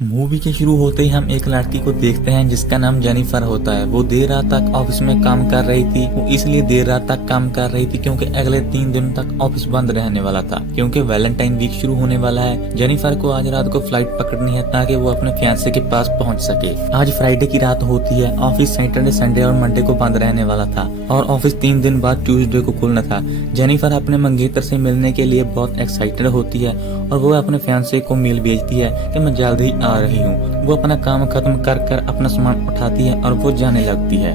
Movie के शुरू होते ही हम एक लड़की को देखते हैं जिसका नाम जेनिफर होता है। वो देर रात तक ऑफिस में काम कर रही थी। वो इसलिए देर रात तक काम कर रही थी क्योंकि अगले 3 दिन तक ऑफिस बंद रहने वाला था, क्योंकि वैलेंटाइन वीक शुरू होने वाला है। जेनिफर को आज रात को फ्लाइट पकड़नी है ताकि वो अपने फियांसे के पास पहुंच सके। आज फ्राइडे की रात होती है। ऑफिस सैटरडे, संडे और मंडे को बंद रहने वाला था और ऑफिस 3 दिन बाद ट्यूसडे को खुलना था। जेनिफर अपने मंगेतर से मिलने के लिए बहुत एक्साइटेड होती है और वो अपने फियांसे को मेल भेजती है कि मैं जल्द ही आ रही हूँ। वो अपना काम खत्म कर अपना सामान उठाती है और वो जाने लगती है।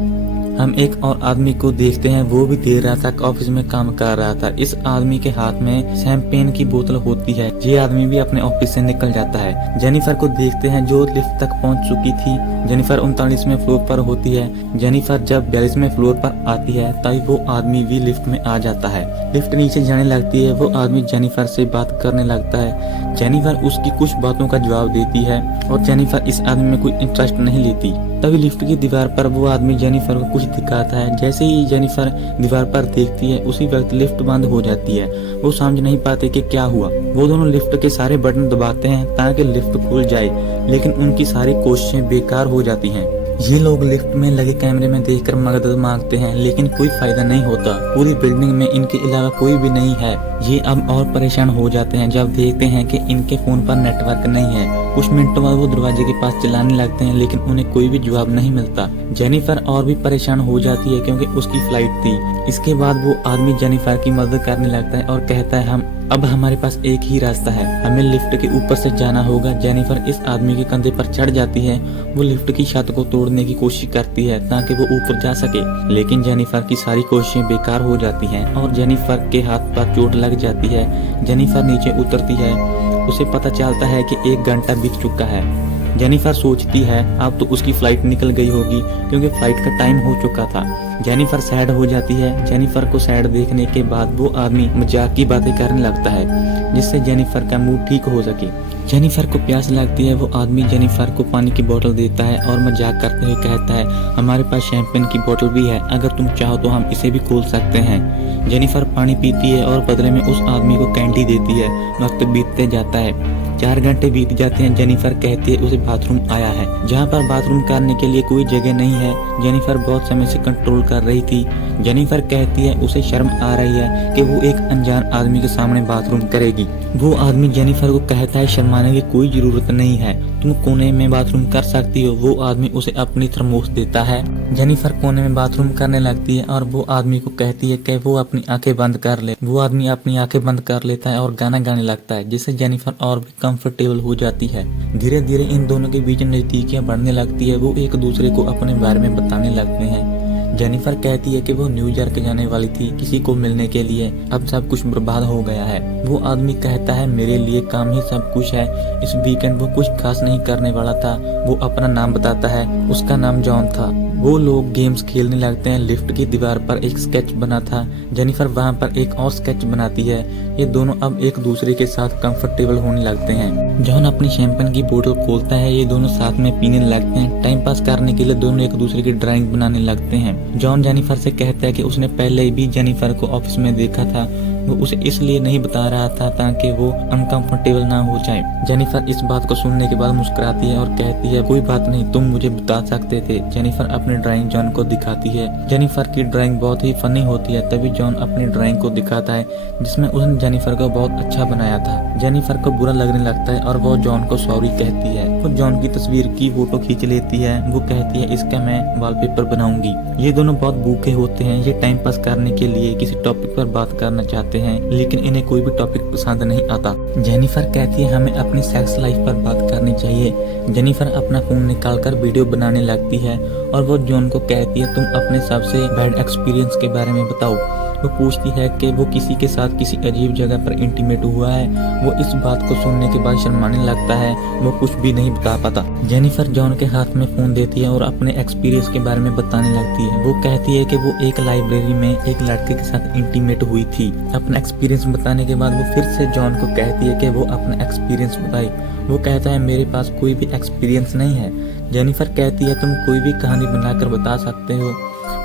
हम एक और आदमी को देखते हैं। वो भी देर रात तक ऑफिस में काम कर रहा था। इस आदमी के हाथ में शैंपेन की बोतल होती है। ये आदमी भी अपने ऑफिस से निकल जाता है। जेनिफर को देखते हैं जो लिफ्ट तक पहुंच चुकी थी। जेनिफर 39वें फ्लोर पर होती है। जेनिफर जब 42वें फ्लोर पर आती है तभी वो आदमी भी लिफ्ट में आ जाता है। लिफ्ट नीचे जाने लगती है। वो आदमी जेनिफर से बात करने लगता है। जेनिफर उसकी कुछ बातों का जवाब देती है और जेनिफर इस आदमी में कोई इंटरेस्ट नहीं लेती। तभी लिफ्ट की दीवार पर वो आदमी जेनिफर को कुछ दिखाता है। जैसे ही जेनिफर दीवार पर देखती है उसी वक्त लिफ्ट बंद हो जाती है। वो समझ नहीं पाते कि क्या हुआ। वो दोनों लिफ्ट के सारे बटन दबाते हैं ताकि लिफ्ट खुल जाए, लेकिन उनकी सारी कोशिशें बेकार हो जाती हैं। ये लोग लिफ्ट में लगे कैमरे में देखकर मदद मांगते हैं, लेकिन कोई फायदा नहीं होता। पूरी बिल्डिंग में इनके अलावा कोई भी नहीं है। ये अब और परेशान हो जाते हैं जब देखते हैं कि इनके फोन पर नेटवर्क नहीं है। कुछ मिनटों बाद वो दरवाजे के पास चिल्लाने लगते हैं, लेकिन उन्हें कोई भी जवाब नहीं मिलता। जेनिफर और भी परेशान हो जाती है क्योंकि उसकी फ्लाइट थी। इसके बाद वो आदमी जेनिफर की मदद करने लगता है और कहता है अब हमारे पास एक ही रास्ता है, हमें लिफ्ट के ऊपर से जाना होगा। जेनिफर इस आदमी के कंधे पर चढ़ जाती है। वो लिफ्ट की छत को तोड़ने की कोशिश करती है ताकि वो ऊपर जा सके, लेकिन जेनिफर की सारी कोशिशें बेकार हो जाती हैं और जेनिफर के हाथ पर चोट लग जाती है। जेनिफर नीचे उतरती है। उसे पता चलता है कि 1 घंटा बीत चुका है। जेनिफर सोचती है अब तो उसकी फ्लाइट निकल गई होगी क्योंकि फ्लाइट का टाइम हो चुका था। जेनिफर सैड हो जाती है। जेनिफर को सैड देखने के बाद वो आदमी मजाक की बातें करने लगता है जिससे जेनिफर का मूड ठीक हो सके। जेनिफर को प्यास लगती है। वो आदमी जेनिफर को पानी की बोतल देता है और मजाक करते हुए कहता है हमारे पास शैंपेन की बोतल भी है, अगर तुम चाहो तो हम इसे भी खोल सकते हैं। जेनिफर पानी पीती है और बदले में उस आदमी को कैंडी देती है। वक्त बीतते जाता है। 4 घंटे बीत जाते हैं। जेनिफर कहती है उसे बाथरूम आया है, जहाँ पर बाथरूम करने के लिए कोई जगह नहीं है। जेनिफर बहुत समय से कंट्रोल कर रही थी। जेनिफर कहती है उसे शर्म आ रही है कि वो एक अनजान आदमी के सामने बाथरूम करेगी। वो आदमी जेनिफर को कहता है शर्माने की कोई जरूरत नहीं है, तुम कोने में बाथरूम कर सकती हो। वो आदमी उसे अपनी थर्मोस देता है। जेनिफर कोने में बाथरूम करने लगती है और वो आदमी को कहती है कि वो अपनी आंखें बंद कर ले। वो आदमी अपनी आंखें बंद कर लेता है और गाना गाने लगता है, जिससे जेनिफर और भी कंफर्टेबल हो जाती है। धीरे धीरे इन दोनों के बीच नजदीकियां बढ़ने लगती है। वो एक दूसरे को अपने बारे में बताने लगते हैं। जेनिफर कहती है कि वो न्यूयॉर्क जाने वाली थी किसी को मिलने के लिए, अब सब कुछ बर्बाद हो गया है। वो आदमी कहता है मेरे लिए काम ही सब कुछ है। इस वीकेंड वो कुछ खास नहीं करने वाला था। वो अपना नाम बताता है। उसका नाम जॉन था। वो लोग गेम्स खेलने लगते हैं। लिफ्ट की दीवार पर एक स्केच बना था। जेनिफर वहाँ पर एक और स्केच बनाती है। ये दोनों अब एक दूसरे के साथ कंफर्टेबल होने लगते हैं। जॉन अपनी शैंपेन की बोतल खोलता है। ये दोनों साथ में पीने लगते हैं। टाइम पास करने के लिए दोनों एक दूसरे की ड्राइंग बनाने लगते हैं। जॉन जेनिफर से कहता है कि उसने पहले भी जेनिफर को ऑफिस में देखा था। वो उसे इसलिए नहीं बता रहा था ताकि वो अनकंफर्टेबल ना हो जाए। जेनिफर इस बात को सुनने के बाद मुस्कुराती है और कहती है कोई बात नहीं, तुम मुझे बता सकते थे। जेनिफर अपनी ड्राइंग जॉन को दिखाती है। जेनिफर की ड्राइंग बहुत ही फनी होती है। तभी जॉन अपनी ड्राइंग को दिखाता है जिसमें उसने जेनिफर को बहुत अच्छा बनाया था। जेनिफर को बुरा लगने लगता है और वो जॉन को सॉरी कहती है। वो जॉन की तस्वीर की फोटो खींच लेती है। वो कहती है इसका मैं वॉलपेपर बनाऊंगी। ये दोनों बहुत भूखे होते हैं। ये टाइम पास करने के लिए किसी टॉपिक पर बात करना चाहते हैं, लेकिन इन्हें कोई भी टॉपिक पसंद नहीं आता। जेनिफर कहती है हमें अपनी सेक्स लाइफ पर बात करनी चाहिए। जेनिफर अपना फोन निकालकर वीडियो बनाने लगती है और वो जॉन को कहती है तुम अपने सबसे बैड एक्सपीरियंस के बारे में बताओ। वो पूछती है कि वो किसी के साथ किसी अजीब जगह पर इंटीमेट हुआ है। वो इस बात को सुनने के बाद शर्माने लगता है। वो कुछ भी नहीं बता पाता। जेनिफर जॉन के हाथ में फोन देती है और अपने एक्सपीरियंस के बारे में बताने लगती है। वो कहती है कि वो एक लाइब्रेरी में एक लड़के के साथ इंटीमेट हुई थी। अपना एक्सपीरियंस बताने के बाद वो फिर से जॉन को कहती है कि वो अपना एक्सपीरियंस बताए। वो कहता है मेरे पास कोई भी एक्सपीरियंस नहीं है। जेनिफर कहती है तुम कोई भी कहानी बनाकर बता सकते हो।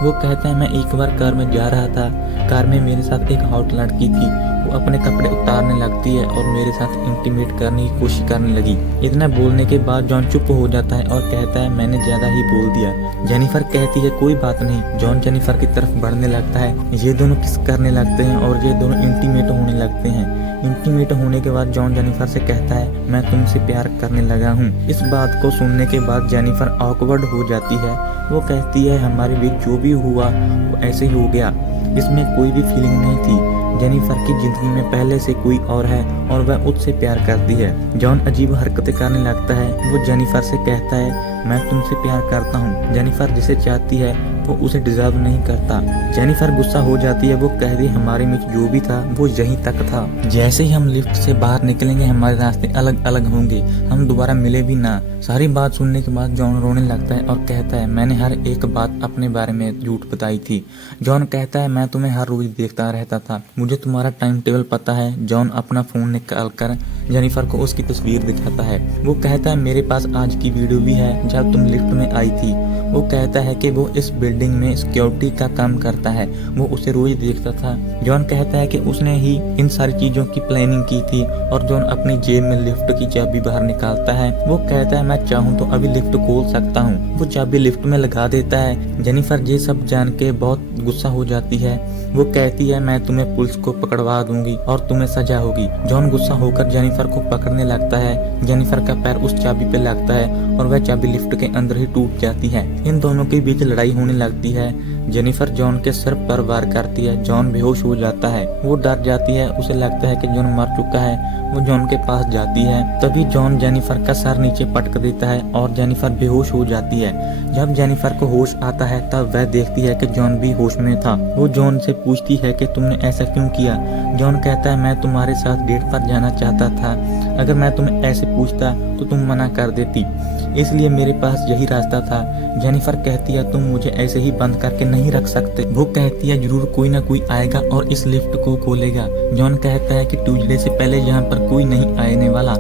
वो कहता है मैं एक बार कार में जा रहा था, कार में मेरे साथ एक हॉट लड़की थी। वो अपने कपड़े उतारने लगती है और मेरे साथ इंटीमेट करने की कोशिश करने लगी। इतना बोलने के बाद जॉन चुप हो जाता है और कहता है मैंने ज्यादा ही बोल दिया। जेनिफर कहती है कोई बात नहीं। जॉन जेनिफर की तरफ बढ़ने लगता है, ये दोनों किस करने लगते हैं और ये दोनों इंटीमेट होने लगते हैं। इंटीमेट होने के बाद जॉन जेनिफर से कहता है मैं तुमसे प्यार करने लगा हूँ। इस बात को सुनने के बाद जेनिफर ऑकवर्ड हो जाती है। वो कहती है हमारे बीच जो भी हुआ वो ऐसे ही हो गया, इसमें कोई भी फीलिंग नहीं थी। जेनिफर की जिंदगी में पहले से कोई और है और वह उससे प्यार करती है। जॉन अजीब हरकतें करने लगता है। वो जेनिफर से कहता है मैं तुमसे प्यार करता हूँ। जेनिफर जिसे चाहती है वो उसे डिजर्व नहीं करता। जेनिफर गुस्सा हो जाती है। वो कहती है हमारे में जो भी था वो यहीं तक था। जैसे ही हम लिफ्ट से बाहर निकलेंगे हमारे रास्ते अलग अलग होंगे, हम दोबारा मिले भी ना। सारी बात सुनने के बाद जॉन रोने लगता है और कहता है मैंने हर एक बात अपने बारे में झूठ बताई थी। जॉन कहता है मैं तुम्हें हर रोज देखता रहता था, मुझे तुम्हारा टाइम टेबल पता है। जॉन अपना फोन निकाल कर जेनिफर को उसकी तस्वीर दिखाता है। वो कहता है मेरे पास आज की वीडियो भी है जब तुम लिफ्ट में आई थी। वो कहता है कि वो इस बिल्डिंग में सिक्योरिटी का काम करता है, वो उसे रोज देखता था। जॉन कहता है कि उसने ही इन सारी चीजों की प्लानिंग की थी और जॉन अपनी जेब में लिफ्ट की चाबी बाहर निकालता है। वो कहता है मैं चाहूँ तो अभी लिफ्ट खोल सकता हूँ। वो चाबी लिफ्ट में लगा देता है। जेनिफर ये सब जान के बहुत गुस्सा हो जाती है। वो कहती है मैं तुम्हें पुलिस को पकड़वा दूंगी और तुम्हें सजा होगी। जॉन गुस्सा होकर जेनिफर को पकड़ने लगता है। जेनिफर का पैर उस चाबी पे लगता है और वह चाबी लिफ्ट के अंदर ही टूट जाती है। इन दोनों के बीच लड़ाई होने लगती है। जेनिफर जॉन के सर पर वार करती है। जॉन बेहोश हो जाता है। वो डर जाती है, उसे लगता है कि जॉन मर चुका है। वो जॉन के पास जाती है। तभी जॉन जेनिफर का सर नीचे पटक देता है और जेनिफर बेहोश हो जाती है। जब जेनिफर को होश आता है तब वह देखती है कि जॉन भी होश में था। वो जॉन से पूछती है कि तुमने ऐसा क्यों किया। जॉन कहता है मैं तुम्हारे साथ डेट पर जाना चाहता था। अगर मैं तुम्हें ऐसे पूछता तो तुम मना कर देती, इसलिए मेरे पास यही रास्ता था। जेनिफर कहती है तुम मुझे ऐसे ही बंद करके नहीं रख सकते। वो कहती है जरूर कोई ना कोई आएगा और इस लिफ्ट को खोलेगा। जॉन कहता है कि ट्यूसडे से पहले यहाँ पर कोई नहीं आने वाला।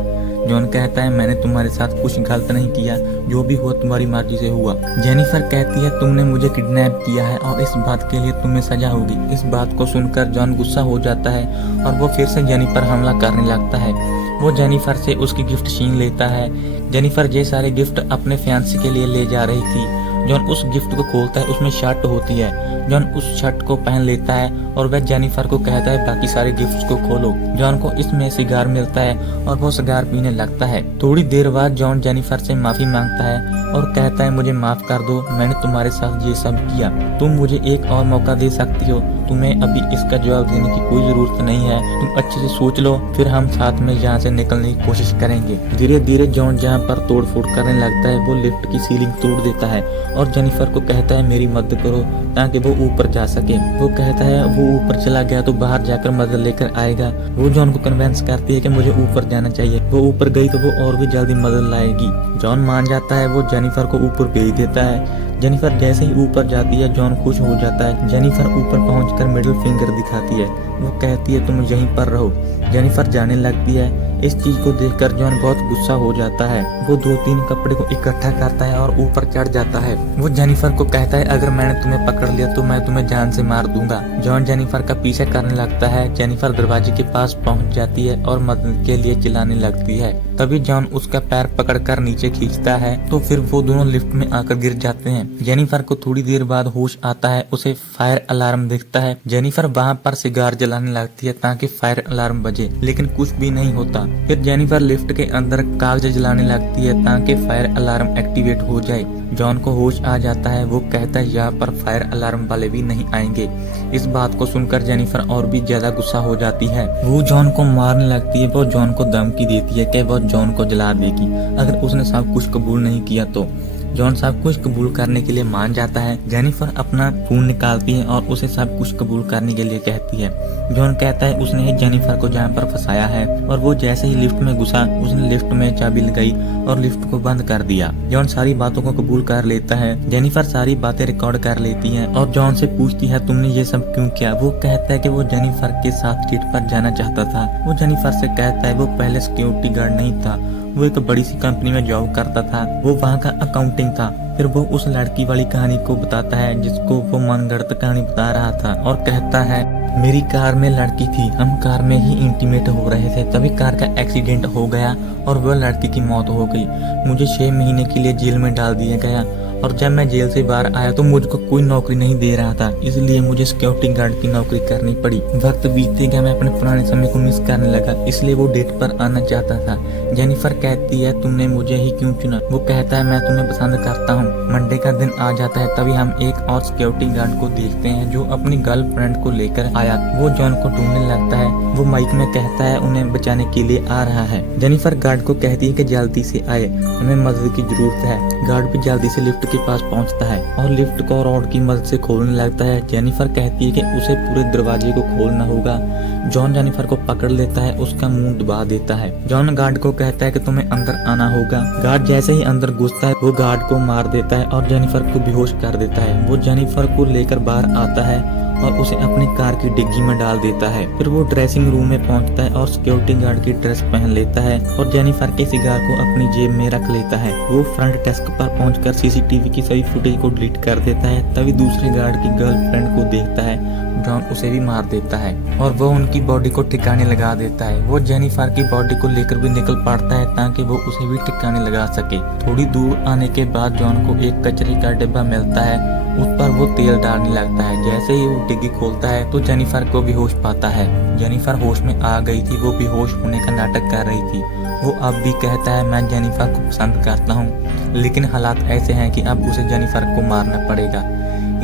जॉन कहता है मैंने तुम्हारे साथ कुछ गलत नहीं किया, जो भी हुआ तुम्हारी मर्जी से हुआ। जेनिफर कहती है तुमने मुझे किडनैप किया है और इस बात के लिए तुम्हें सजा होगी। इस बात को सुनकर जॉन गुस्सा हो जाता है और वो फिर से जेनी पर हमला करने लगता है। वो जेनिफर से उसकी गिफ्ट छीन लेता है। जेनिफर ये सारे गिफ्ट अपने फियांसे के लिए ले जा रही थी। जॉन उस गिफ्ट को खोलता है, उसमें शर्ट होती है। जॉन उस शर्ट को पहन लेता है और वह जेनिफर को कहता है बाकी सारे गिफ्ट्स को खोलो। जॉन को इसमें सिगार मिलता है और वो सिगार पीने लगता है। थोड़ी देर बाद जॉन जेनिफर से माफी मांगता है और कहता है मुझे माफ कर दो, मैंने तुम्हारे साथ ये सब किया। तुम मुझे एक और मौका दे सकती हो, तुम्हें अभी इसका जवाब देने की कोई जरूरत नहीं है। तुम अच्छे से सोच लो, फिर हम साथ में यहाँ से निकलने की कोशिश करेंगे। धीरे धीरे जॉन जहाँ पर तोड़ फोड़ करने लगता है वो लिफ्ट की सीलिंग तोड़ देता है और जेनिफर को कहता है मेरी मदद करो ताकि वो ऊपर जा सके। वो कहता है वो ऊपर चला गया तो बाहर जाकर मदद लेकर आएगा। वो जॉन को कन्विंस करती है कि मुझे ऊपर जाना चाहिए। वो ऊपर गई तो वो और भी जल्दी मदद लाएगी। जॉन मान जाता है। वो जेनिफर को ऊपर भेज देता है। जेनिफर जैसे ही ऊपर जाती है जॉन खुश हो जाता है। जेनिफर ऊपर पहुंचकर मिडिल फिंगर दिखाती है। वो कहती है तुम यहीं पर रहो। जेनिफर जाने लगती है। इस चीज को देखकर जॉन बहुत गुस्सा हो जाता है। वो 2-3 कपड़े को इकट्ठा करता है और ऊपर चढ़ जाता है। वो जेनिफर को कहता है अगर मैंने तुम्हें पकड़ लिया तो मैं तुम्हें जान से मार दूंगा। जॉन जेनिफर का पीछा करने लगता है। जेनिफर दरवाजे के पास पहुंच जाती है और मदद के लिए चिल्लाने लगती है। तभी जॉन उसका पैर पकड़कर नीचे खींचता है तो फिर वो दोनों लिफ्ट में आकर गिर जाते हैं। जेनिफर को थोड़ी देर बाद होश आता है। उसे फायर अलार्म दिखता है। जेनिफर वहाँ पर सिगार जलाने लगती है ताकि फायर अलार्म बजे, लेकिन कुछ भी नहीं होता। फिर जेनिफर लिफ्ट के अंदर कागज जलाने लगती है ताकि फायर अलार्म एक्टिवेट हो जाए। जॉन को होश आ जाता है। वो कहता है यहाँ पर फायर अलार्म वाले भी नहीं आएंगे। इस बात को सुनकर जेनिफर और भी ज्यादा गुस्सा हो जाती है। वो जॉन को मारने लगती है। वो जॉन को धमकी देती है कि वो जॉन को जला देगी अगर उसने सब कुछ कबूल नहीं किया तो। जॉन सब कुछ कबूल करने के लिए मान जाता है। जेनिफर अपना फोन निकालती है और उसे सब कुछ कबूल करने के लिए कहती है। जॉन कहता है उसने ही जेनिफर को जहाँ पर फंसाया है और वो जैसे ही लिफ्ट में घुसा उसने लिफ्ट में चाबी लगाई और लिफ्ट को बंद कर दिया। जॉन सारी बातों को कबूल कर लेता है। जेनिफर सारी बातें रिकॉर्ड कर लेती है और जॉन से पूछती है तुमने ये सब क्यों किया। वो कहता है कि वो जेनिफर के साथ डेट पर जाना चाहता था। वो जेनिफर से कहता है वो पहले सिक्योरिटी गार्ड नहीं था, वो एक बड़ी सी कंपनी में जॉब करता था। वो वहाँ का अकाउंटिंग था। फिर वो उस लड़की वाली कहानी को बताता है जिसको वो मनगढ़ंत कहानी बता रहा था और कहता है मेरी कार में लड़की थी, हम कार में ही इंटीमेट हो रहे थे, तभी कार का एक्सीडेंट हो गया और वह लड़की की मौत हो गई। मुझे 6 महीने के लिए जेल में डाल दिया गया और जब मैं जेल से बाहर आया तो मुझको कोई नौकरी नहीं दे रहा था, इसलिए मुझे सिक्योरिटी गार्ड की नौकरी करनी पड़ी। वक्त बीतते गया, मैं अपने पुराने समय को मिस करने लगा, इसलिए वो डेट पर आना चाहता था। जेनिफर कहती है तुमने मुझे ही क्यों चुना? वो कहता है मैं तुम्हें पसंद करता हूँ। मंडे का दिन आ जाता है, तभी हम एक और सिक्योरिटी गार्ड को देखते हैं जो अपनी गर्लफ्रेंड को लेकर आया। वो जॉन को ढूंढने लगता है। वो माइक में कहता है उन्हें बचाने के लिए आ रहा है। जेनिफर गार्ड को कहती है कि जल्दी से आए, हमें मदद की जरूरत है। गार्ड भी जल्दी से लिफ्ट के पास पहुंचता है और लिफ्ट को रॉड की मदद से खोलने लगता है। जेनिफर कहती है कि उसे पूरे दरवाजे को खोलना होगा। जॉन जेनिफर को पकड़ लेता है, उसका मुंह दबा देता है। जॉन गार्ड को कहता है कि तुम्हें अंदर आना होगा। गार्ड जैसे ही अंदर घुसता है वो गार्ड को मार देता है और जेनिफर को बेहोश कर देता है। वो जेनिफर को लेकर बाहर आता है और उसे अपनी कार की डिग्गी में डाल देता है। फिर वो ड्रेसिंग रूम में पहुंचता है और सिक्योरिटी गार्ड की ड्रेस पहन लेता है और जेनिफर के सिगार को अपनी जेब में रख लेता है। वो फ्रंट डेस्क पर पहुंचकर सीसीटीवी की सभी फुटेज को डिलीट कर देता है। तभी दूसरे गार्ड की गर्लफ्रेंड को देखता है। जॉन उसे भी मार देता है और वो उनकी बॉडी को ठिकाने लगा देता है। वो जेनिफर की बॉडी को लेकर भी निकल पड़ता है ताकि वो उसे भी ठिकाने लगा सके। थोड़ी दूर आने के बाद जॉन को एक कचरे का डिब्बा मिलता है, उस पर वो तेल डालने लगता है। जैसे ही वो डिग्गी खोलता है तो जेनिफर को बेहोश पाता है। जेनिफर होश में आ गई थी, वो बेहोश होने का नाटक कर रही थी। वो अब भी कहता है मैं जेनिफर को पसंद करता हूँ, लेकिन हालात ऐसे हैं कि अब उसे जेनिफर को मारना पड़ेगा।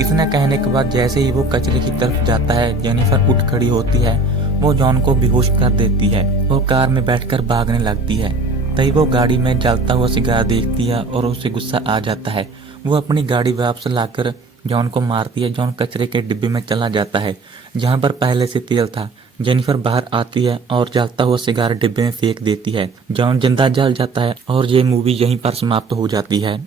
इतना कहने के बाद जैसे ही वो कचरे की तरफ जाता है, जेनिफर उठ खड़ी होती है। वो जॉन को बेहोश कर देती है और कार में बैठकर भागने लगती है। तभी वो गाड़ी में जलता हुआ सिगार देखती है और उसे गुस्सा आ जाता है। वो अपनी गाड़ी वापस लाकर जॉन को मारती है। जॉन कचरे के डिब्बे में चला जाता है जहाँ पर पहले से तेल था। जेनिफर बाहर आती है और जलता हुआ सिगार डिब्बे में फेंक देती है। जॉन जिंदा जल जाता है और ये मूवी यहीं पर समाप्त हो जाती है।